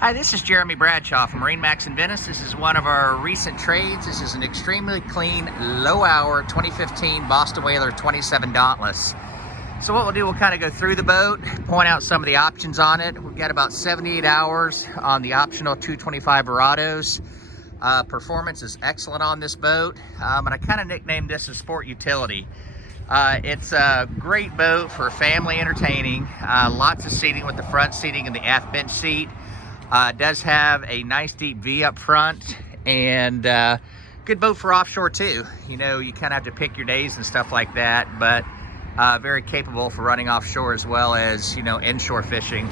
Hi, this is Jeremy Bradshaw from MarineMax in Venice. This is one of our recent trades. This is an extremely clean, low-hour 2015 Boston Whaler 27 Dauntless. So what we'll do, we'll kind of go through the boat, point out some of the options on it. We've got about 78 hours on the optional 225 Verados. Performance is excellent on this boat, and I kind of nicknamed this a sport utility. It's a great boat for family entertaining. Lots of seating with the front seating and the aft bench seat. It does have a nice deep V up front, and good boat for offshore too. You know, you kind of have to pick your days and stuff like that, but very capable for running offshore as well as, you know, inshore fishing.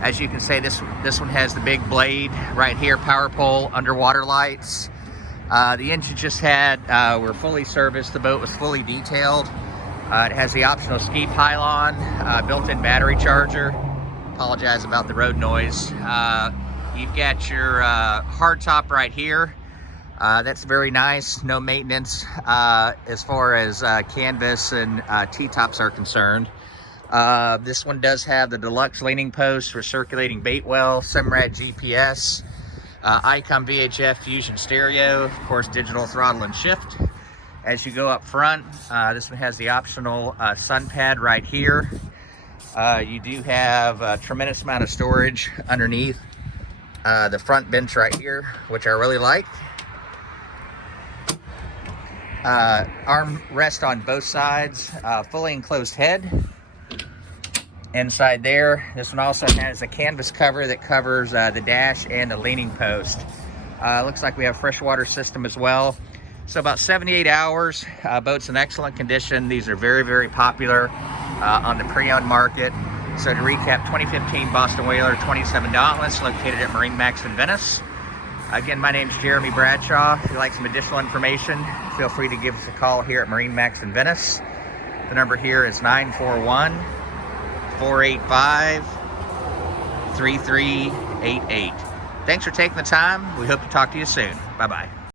As you can see, this one has the big blade right here, power pole, underwater lights. The engine just had, we're fully serviced. The boat was fully detailed. It has the optional ski pylon, built-in battery charger. Apologize about the road noise. You've got your hardtop right here. That's very nice. No maintenance as far as canvas and T-tops are concerned. This one does have the deluxe leaning post for circulating bait well, Simrad GPS, Icom VHF fusion stereo, of course digital throttle and shift. As you go up front, this one has the optional sun pad right here. You do have a tremendous amount of storage underneath the front bench right here, which I really like. Arm rest on both sides, fully enclosed head. Inside there, this one also has a canvas cover that covers the dash and the leaning post. Looks like we have freshwater system as well. So about 78 hours, boat's in excellent condition. These are very, very popular on the pre-owned market. So to recap, 2015 Boston Whaler 27 Dauntless, located at MarineMax in Venice. Again, my name's Jeremy Bradshaw. If you'd like some additional information, feel free to give us a call here at MarineMax in Venice. The number here is 941-485-3388. Thanks for taking the time. We hope to talk to you soon. Bye-bye.